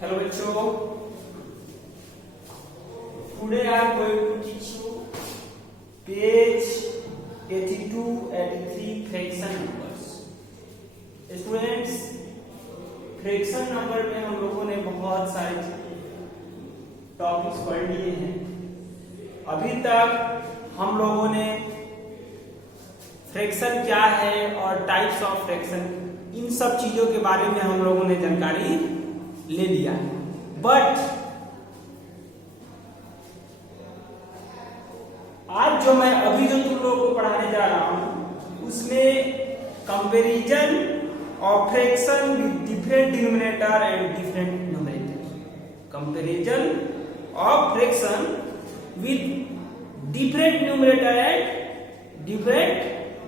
Hello bachcho, today I am going to teach you page 82, 83 fraction numbers. Students, fraction number में हम लोगों ने बहुत सारे टॉपिक्स पढ़ लिए हैं। अभी तक हम लोगों ने फ्रैक्शन क्या है और टाइप्स ऑफ फ्रैक्शन, इन सब चीजों के बारे में हम लोगों ने जानकारी ले लिया है। बट आज जो मैं अभी जो तुम लोगों को पढ़ाने जा रहा हूं उसमें comparison of fraction with different denominator and different numerator. Comparison of fraction with different numerator and different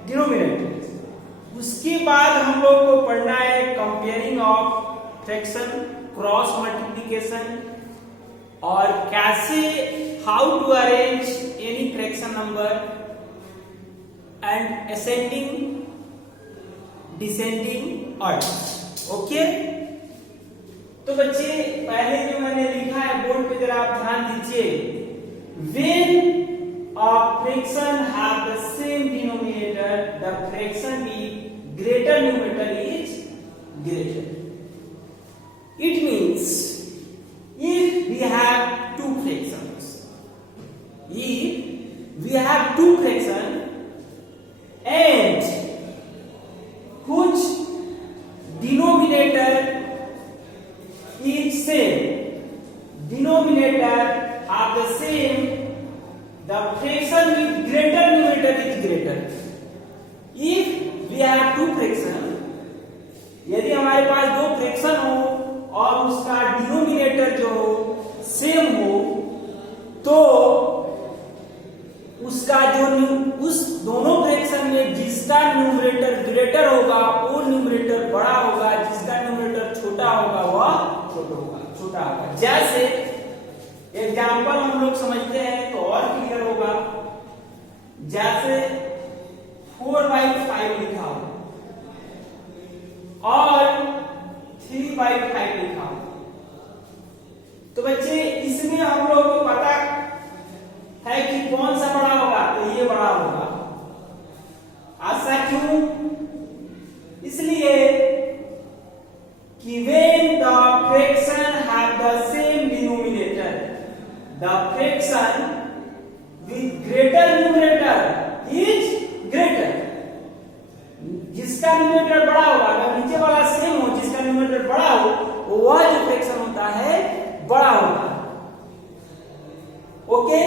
denominator. उसके बाद हम लोग को पढ़ना है comparing of fraction, cross multiplication और कैसे how to arrange any fraction number and ascending descending order. Okay, तो बच्चे पहले जो मैंने लिखा है बोर्ड पे जरा आप ध्यान दीजिए। When a fraction have the same denominator the fraction with greater numerator is greater. It means if we have two fractions, and whose denominator is same, denominator are the same, the fraction with greater numerator is greater. If we have two fraction, यदि हमारे पास दो fraction हो और उसका denominator जो हो same हो, तो उसका जो उस दोनों फ्रैक्शन में जिसका न्यूमरेटर ग्रेटर होगा वो न्यूमरेटर बड़ा होगा, जिसका न्यूमरेटर छोटा होगा वह छोटा होगा। जैसे एग्जांपल हम लोग समझते हैं तो और क्लियर होगा। जैसे 4/5 लिखा हो और 3/5 लिखा हो, तो बच्चे इसमें हम लोग को पता है कि कौन सा बड़ा होगा, तो ये बड़ा होगा। ऐसा क्यों? इसलिए कि when the fraction have the same denominator, the fraction with greater numerator is greater। जिसका न्यूमरेटर बड़ा होगा, अगर नीचे वाला सेम हो, जिसका न्यूमरेटर बड़ा हो, वह जो फ्रैक्शन होता है बड़ा होगा। ओके,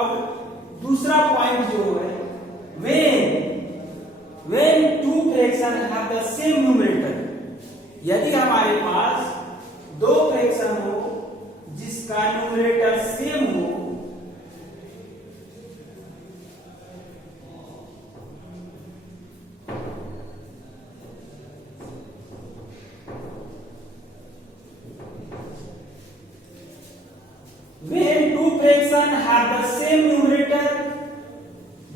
अब दूसरा पॉइंट जो है when two fraction have the same numerator, यदि हमारे पास दो फ्रैक्शन हो जिसका न्यूमरेटर सेम हो, when two fraction have the same numerator,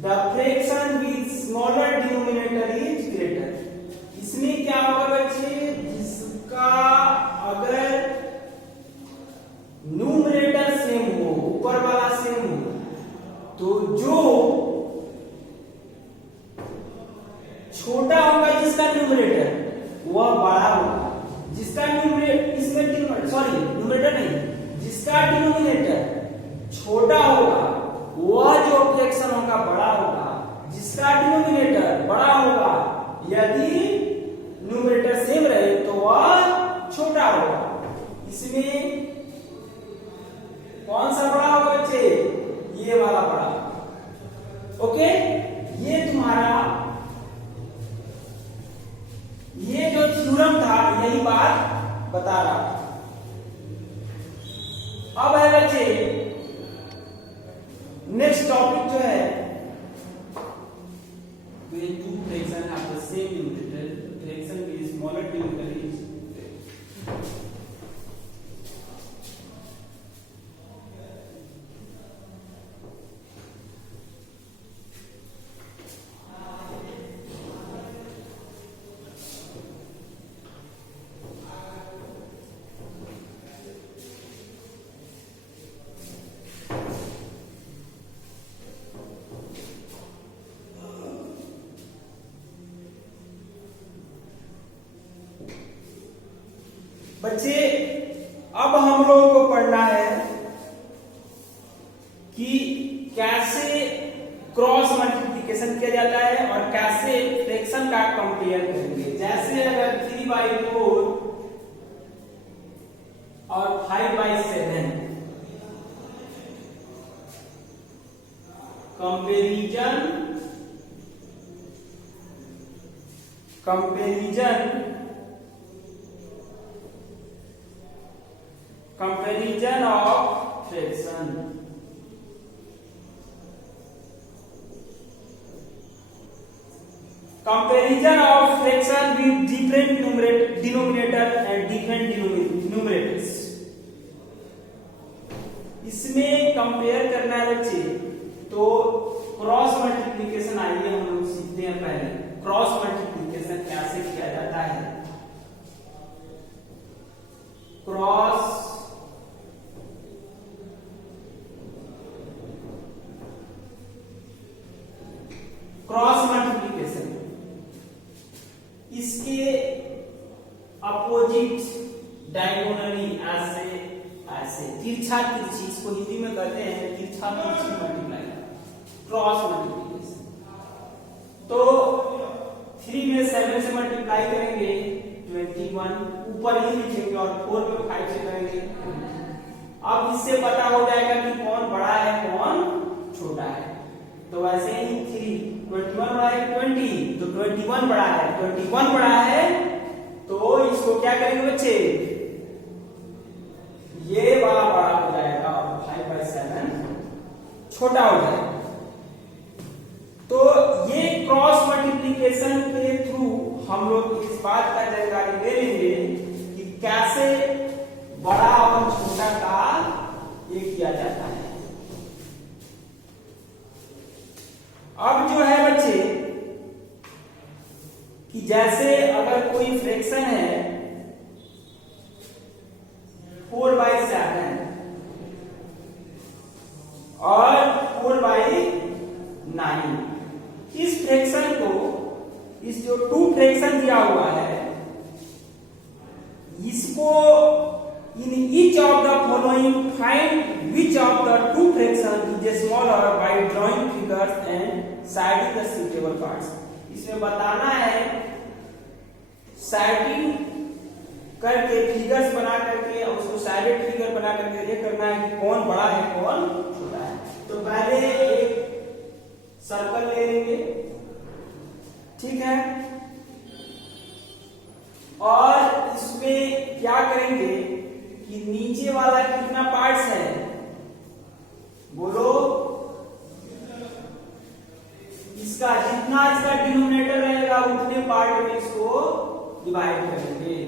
the fraction with smaller denominator is greater। इसमें क्या होगा बच्चे, जिसका अगर न्यूमरेटर सेम हो, ऊपर वाला सेम हो, तो जो छोटा होगा जिसका न्यूमरेटर वह बड़ा होगा, जिसका न्यूमरेटर इसमें न्यूमरेटर नहीं, जिसका डिनोमिनेटर छोटा होगा वह जो फ्रैक्शन होगा बड़ा होगा, जिसका डिनोमिनेटर बड़ा होगा यदि न्यूमरेटर सेम रहे तो वह छोटा होगा। इसमें कौन सा बड़ा होगा बच्चे, ये वाला बड़ा। ओके, ये तुम्हारा ये जो थ्योरम था यही बात बता रहा था। अब है बच्चे नेक्स्ट टॉपिक जो है when two fraction have the same numerator, fraction with smaller numerator is बच्चे अब हम लोगों को पढ़ना है कि कैसे क्रॉस मल्टीप्लिकेशन किया जाता है और कैसे फ्रैक्शन का कंपेयर करेंगे। जैसे अगर 3/4 और 5/7 comparison of fraction, comparison of fraction with different denominator and different numerators. इसमें कंपेयर करना है बच्चे, तो क्रॉस मल्टीप्लिकेशन आइए हम लोग सीखते हैं। पहले क्रॉस मल्टीप्लिकेशन कैसे किया जाता है। क्रॉस मल्टीप्लिकेशन, इसके अपोजिट डायगोनली ऐसे तिरछा तिरछी, इसको हिंदी में कहते हैं तिरछा तिरछी मल्टीप्लाई, क्रॉस मल्टीप्लिकेशन। तो 3 में 7 से मल्टीप्लाई करेंगे 21, ऊपर ही लिखेंगे, और 4 में 5 से करेंगे। अब इससे पता हो जाएगा कि कौन बड़ा है कौन छोटा है। तो वैसे ही 21 बड़ा है 20, तो 21 बड़ा है, 21 बड़ा है तो इसको क्या करेंगे बच्चे, ये वाला बड़ा हो जाएगा और 5/7 छोटा हो जाएगा। तो ये क्रॉस मल्टीप्लिकेशन के थ्रू हम लोग इस बात का जानकारी ले लेंगे कि कैसे बड़ा और छोटा का ये किया जाता है। अब जो है बच्चे कि जैसे अगर कोई फ्रैक्शन है 4/7 और 4/9, इस फ्रैक्शन को, इस जो 2 फ्रैक्शन दिया हुआ है, इसको in each of the following find which of the 2 fraction is smaller by drawing figures and siding the suitable parts. इसमें बताना है, साइडिंग करके फिगर्स बना करके और उसको साइडेड फिगर बना करके ये करना है कि कौन बड़ा है कौन छोटा है। तो पहले एक सर्कल ले लेंगे, ठीक है, और इसमें क्या करेंगे कि नीचे वाला कितना पार्ट्स है बोलो, इसका जितना इसका डिनोमिनेटर रहेगा उतने पार्ट में इसको डिवाइड करेंगे।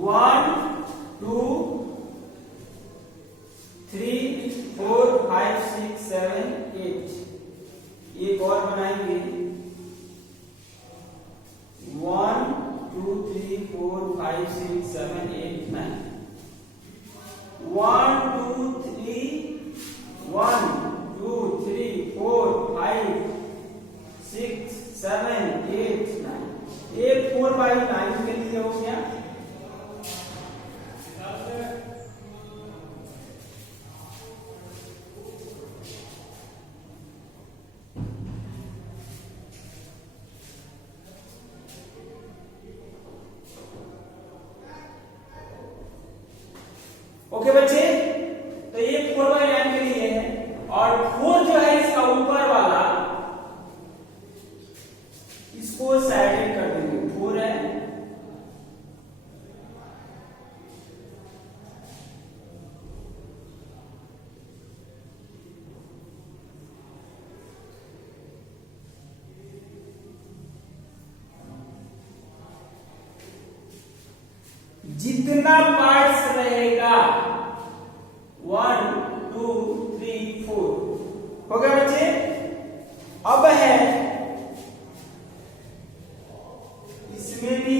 वन 2 3 4 5 6 7 8, एक और बनाएंगे 1 2 3 4 5 6 7 8 9, 1 2 3 1 2 3 4 5 6 7 8 9, एक 4/9 के लिए हो गया। ओके बच्चे, तो ये 4/9 के लिए है, और 4 जो है इसका ऊपर वाला, इसको साइडेड कर देंगे। 4 है, जितना पार्ट्स रहेगा 1 2 3 4 हो गया बच्चे। अब है इसमें भी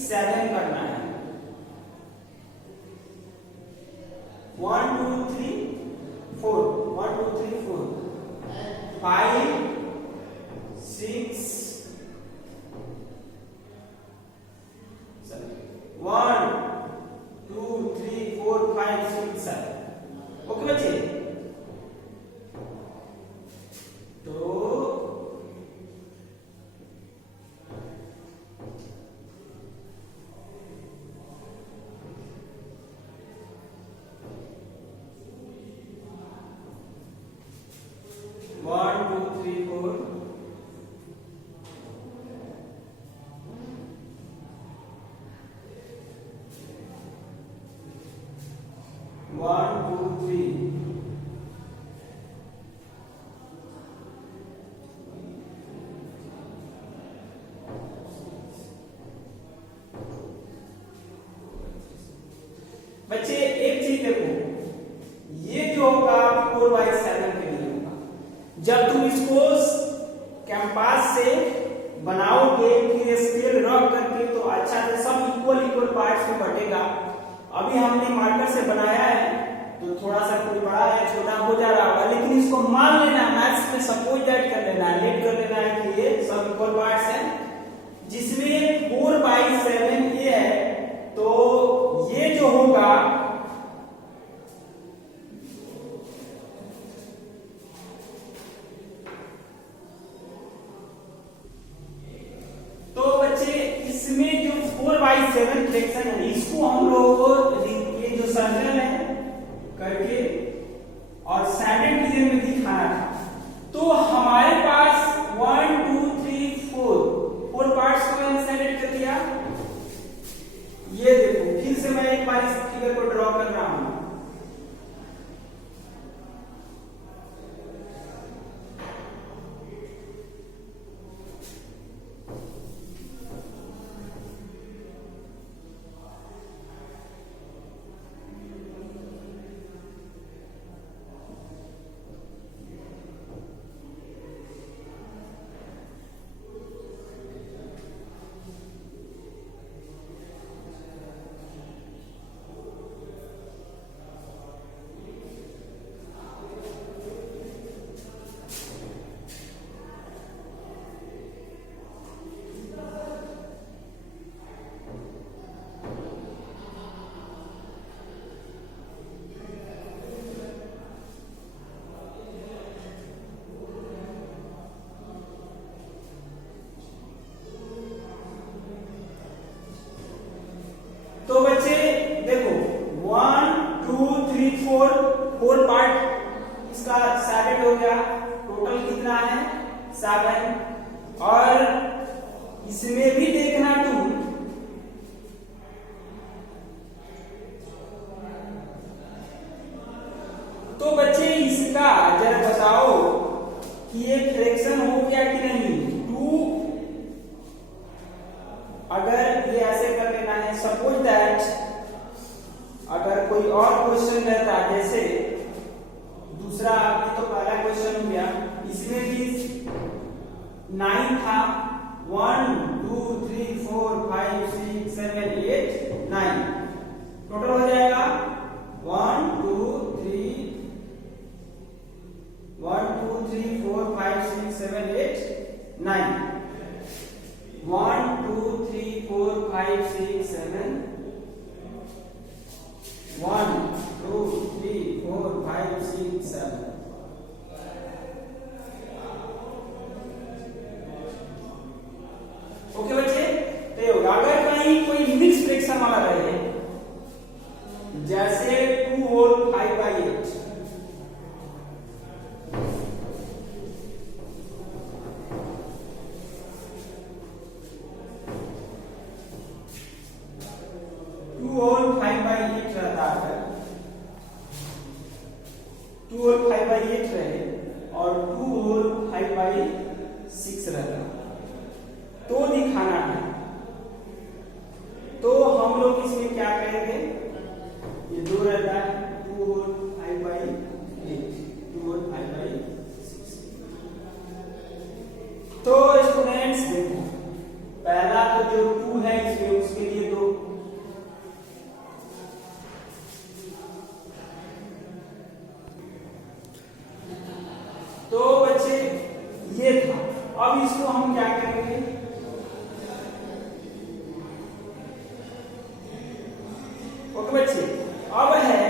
7 करना है, 1 2 3 4, 1 2 3 4, 5 6 1 2 3 4 5 6 7। ओके बच्चे, तो बच्चे एक चीज देखो, ये जो होगा 4/7 के लिए होगा। जब तुम इसको कैंपास से बनाओगे फिर स्केल रख करके तो अच्छा से सब इक्वल इक्वल पार्ट्स में बटेगा। अभी हमने मार्कर से बनाया है तो थोड़ा सा कोई बड़ा है छोटा हो जा रहा होगा, लेकिन इसको मान लेना, मैथ्स में सपोज दैट कर लेना, लेट कर लेना है कि ये सब इक्वल पार्ट्स हैं जिसमें 4/7 ये है। तो ये जो होगा तो बच्चे इसमें जो 4/7 फ्रैक्शन है इसको हम लोग ये जो सर्कल है करके और सैडेड रीजन में दिखाना था। तो हमारे पास 1 2 3 4 पार्ट्स को मैंने सैडेड कर दिया। ये देखो फिर से मैं एक बार इस फिगर को ड्रॉ कर रहा हूं। तो बच्चे देखो 1 2 3 4 पार्ट इसका सैडेड हो गया। टोटल कितना है 7 और इसमें भी देखना 2। तो बच्चे इसका जरा बताओ कि ये फ्रैक्शन हो गया कि नहीं। 2 अगर ये ऐसे कर लेना है, सपोज दैट अगर कोई और क्वेश्चन रहता जैसे दूसरा, ये तो पहला क्वेश्चन हो गया, इसमें भी 9 था। 1 2 3 4 5 6 7 8 9 टोटल हो जाएगा 1 2 3 4 5 6 7 8 9 1 2 3 4 5 6 7 1 2 3 4 5 6 7। ओके बच्चे, तो अगर कहीं कोई मिक्स फ्रैक्शन वाला रहे जैसे 2 होल 5/8, और 5/8 रहता है, 2 और 5/8 रहे और 2 और 5/6 रहता तो दिखाना है। तो हम लोग इसमें क्या करेंगे, ये 2 रहता है 2 और 5/8 2 और 5/6। तो स्टूडेंट्स देखो, पहला तो जो 2 है इसमें उसके लिए 2, तो बच्चे अब इसको हम क्या करेंगे, ओके बच्चे, अब है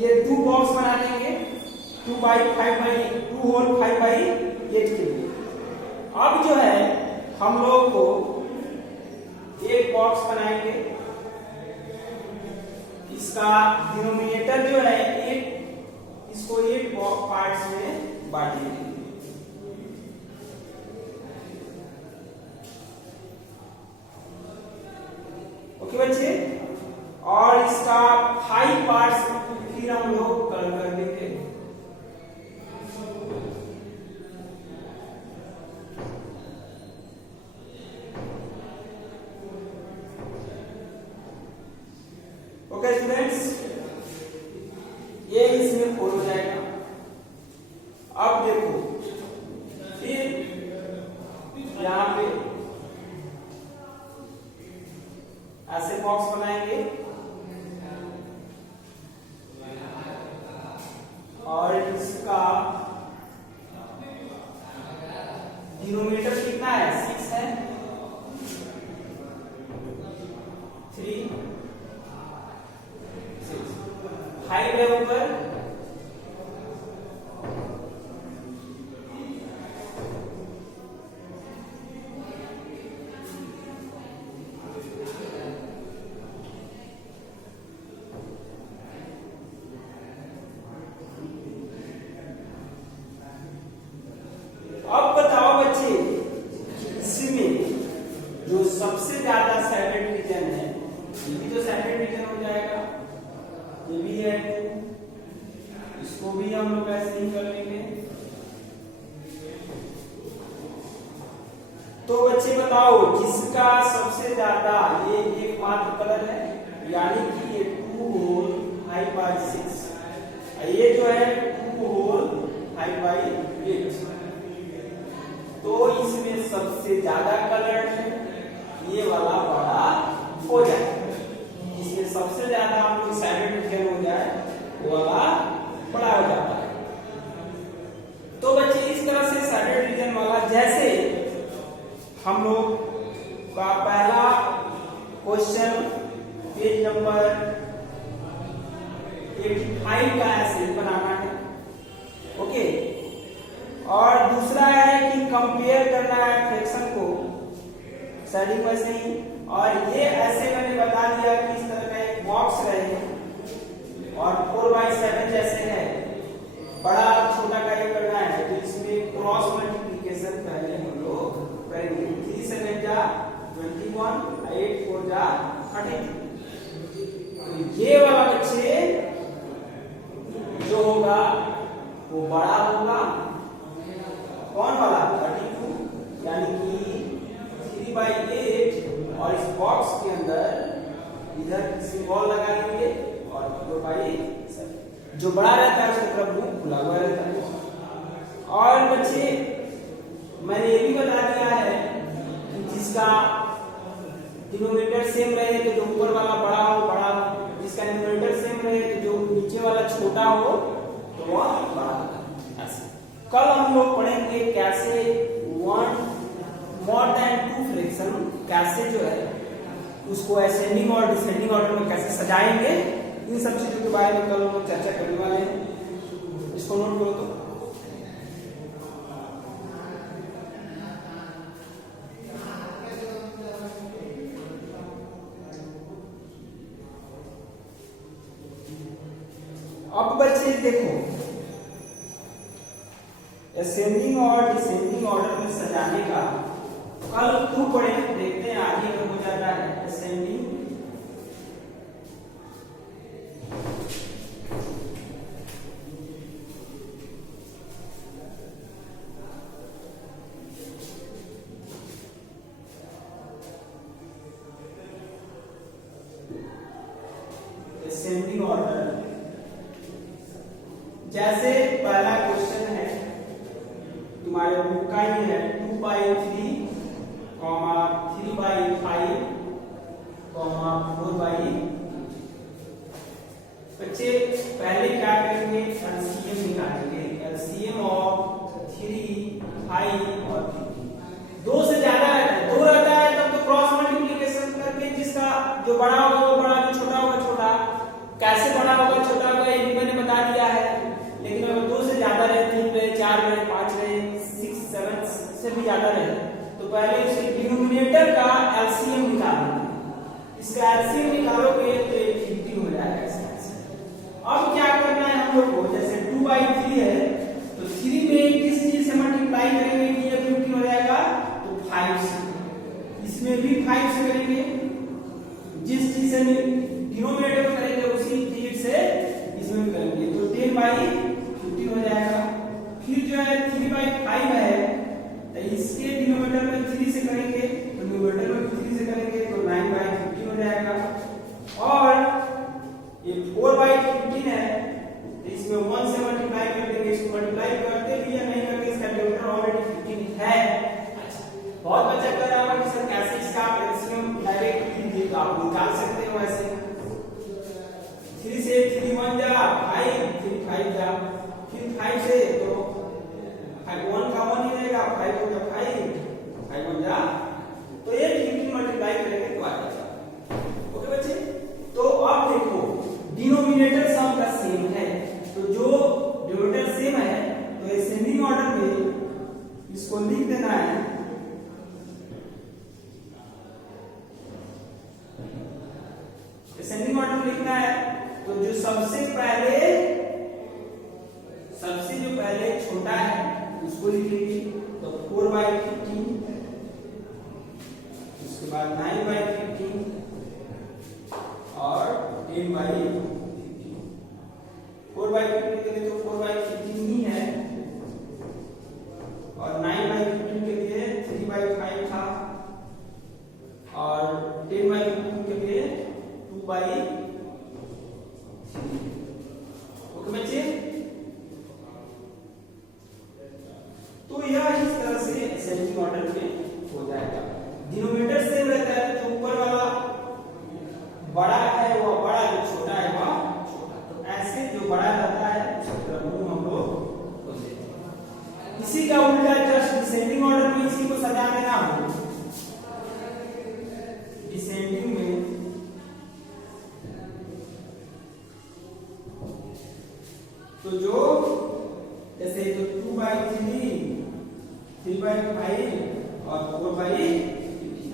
ये 2 बॉक्स बना देंगे 2 बाई 5 बाई 2 होल 5 बाई 8 के लिए। अब जो है हम लोग को एक बॉक्स बनाएंगे, इसका डिनोमिनेटर जो है 8, इसको 8 पार्ट्स में बांटेंगे। ओके बच्चे, और इसका 5 पार्ट्स फिर हम लोग कर देंगे। ओके स्टूडेंट्स, ये इसमें 4 हो जाएगा। अब देखो फिर यहां पे ऐसे बॉक्स बनाएंगे और इसका डिनोमिनेटर कितना है, 6 है, 3 6 5 है ऊपर, अब बताओ बच्चे, इसमें जो सबसे ज्यादा सेपरेट रीजन है, ये भी तो सेपरेट रीजन हो जाएगा, ये भी है 2, इसको भी हम लोग ऐसे ही कर लेंगे। तो बच्चे बताओ, जिसका सबसे ज्यादा ये एकमात्र कलर है, यानी कि ये 2 होल 5 बाई 6, ये जो है 2 होल 5 बाई 8, तो इसमें सबसे ज्यादा कलर है, ये वाला बड़ा हो जाए। इसमें सबसे ज्यादा हम लोग सेपरेट रीजन हो जाए, वो वाला बड़ा हो जाता है। तो बच्चे इस तरह से सेपरेट रीजन वाला, जैसे हम लोग का पहला क्वेश्चन पेज नंबर 85 का ऐसे बनाना है, ओके। और दूसरा है कि कंपेयर करना है फ्रैक्शन को सेटिंग में से ही, और ये ऐसे मैंने बता दिया कि इस तरह का एक बॉक्स रहे और 4/7 जैसे है, बड़ा छोटा का ये करना है, तो इसमें क्रॉस मल्टीप्लिकेशन पहले हम लोग करेंगे। 3 7 जा 21, 8 4 जा 32। तो ये वाला बच्चे जो होगा वो बड़ा होगा, कौन वाला 32, यानी कि 3/8, और इस बॉक्स के अंदर इधर सिंबल लगा देंगे और 4/7, जो बड़ा रहता है उसका तरफ मुंह खुला हुआ रहता है। और बच्चे मैंने ये भी बता दिया है कि जिसका डिनोमिनेटर सेम रहे तो जो ऊपर वाला बड़ा हो बड़ा हो, जिसका डिनोमिनेटर सेम रहे तो जो नीचे वाला छोटा हो तो वह बड़ा होगा। कल हम लोग पढ़ेंगे कैसे 1 more than 2 फ्रैक्शन कैसे जो है उसको असेंडिंग और डिसेंडिंग ऑर्डर में कैसे सजाएंगे, इन सब चीजों के बारे में कल हम लोग चर्चा करने वाले हैं। इसको नोट करो। तो अब बच्चे देखो, असेंडिंग और डिसेंडिंग ऑर्डर में सजाने का कल क्यों पढ़े, देखते हैं आगे अगर हो जाता है। असेंडिंग असेंडिंग ऑर्डर, जैसे पहला क्वेश्चन है तुम्हारे बुक का ही है 2/3, 3/5, 4/। बच्चे पहले क्या करेंगे, एलसीएम निकालेंगे। एलसीएम ऑफ 3, 5 और 3। से भी ज्यादा रहे तो पहले इसके डिनोमिनेटर का एलसीएम निकालोगे। इसका एलसीएम निकालोगे तो ये 15 हो जाएगा इसका एलसीएम। अब क्या करना है हम लोग को, जैसे 2/3 है तो 3 में किस चीज से मल्टीप्लाई करेंगे कि ये 15 हो जाएगा, तो 5 से। इसमें भी 5 से करेंगे, जिस चीज से डिनोमिनेटर में करेंगे उसी चीज से इसमें भी करेंगे, तो 10/15 हो जाएगा। फिर जो है 3/5 है तो इसके डिनोमिनेटर में 3 से करेंगे तो न्यूमरेटर में 3 से करेंगे तो 9/15 हो जाएगा। और ये 4/15 है तो इसमें 1 से मल्टीप्लाई कर देंगे। इसको मल्टीप्लाई करते भी या नहीं करते, इसका डिनोमिनेटर ऑलरेडी 15 है। अच्छा, बहुत बच्चा कह रहा होगा कि सर कैसे इसका एलसीएम डायरेक्ट लीजिए, तो आप निकाल सकते हो ऐसे। 3 से 3 1 जा 5, फिर 5 जा, फिर 5 से तो 1 का 1 ही रहेगा, 5 हो जा 5, 5 1 जा, तो ये 15 मल्टीप्लाई करेंगे तो आ जाएगा। ओके बच्चे, तो अब देखो डिनोमिनेटर सम का सेम है, तो जो डिनोमिनेटर सेम है तो असेंडिंग ऑर्डर में इसको लिख देना है। असेंडिंग ऑर्डर में लिखना है तो जो सबसे जो पहले छोटा है उसको लिखेंगे, तो 4/15, उसके बाद 9/15 और 10/15। 4/15 के लिए तो 4/15 ही है, और 9/15 के लिए 3/5 था, और 10/15 के लिए 2/3। ओके बच्चे, तो यह इस तरह से असेंडिंग ऑर्डर में हो जाएगा। डिनोमिनेटर सेम रहता है तो ऊपर वाला बड़ा है वो बड़ा, जो छोटा है वह छोटा, तो ऐसे जो बड़ा रहता है उसका रूप हम लोग बोलते हैं। इसी का उल्टा जस्ट डिसेंडिंग ऑर्डर में इसी को सजा देना हो। डिसेंडिंग में तो जो जैसे तो 2/3, 3/5 और 4/15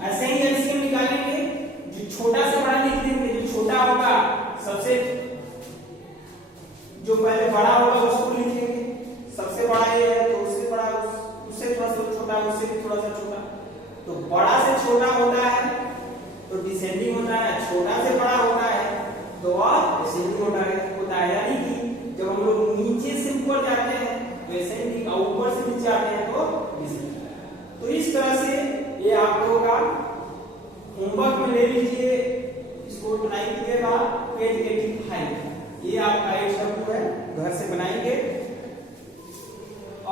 ऐसे ही एलसीएम निकालेंगे। जो छोटा से बड़ा लिख देंगे, जो छोटा होगा सबसे जो पहले बड़ा होगा उसको लिखेंगे। सबसे बड़ा ये है तो उससे बड़ा, उससे थोड़ा सा छोटा, उससे भी थोड़ा सा छोटा, तो बड़ा से छोटा होता है तो डिसेंडिंग होता है, छोटा से बड़ा होता है तो असेंडिंग होता है। यानी कि जब हम लोग नीचे से ऊपर जाते हैं तो असेंडिंग, और ऊपर से नीचे आते हैं तो डिसेंडिंग। तो इस तरह से ये आप लोगों का होमवर्क में ले लीजिए, इसको ट्राई कीजिएगा। पेज 85 ये आपका एक शब्द है, घर से बनाएंगे,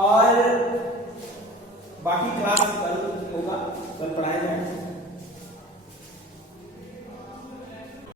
और बाकी क्लास कल होगा, कल पढ़ाया जाएगा।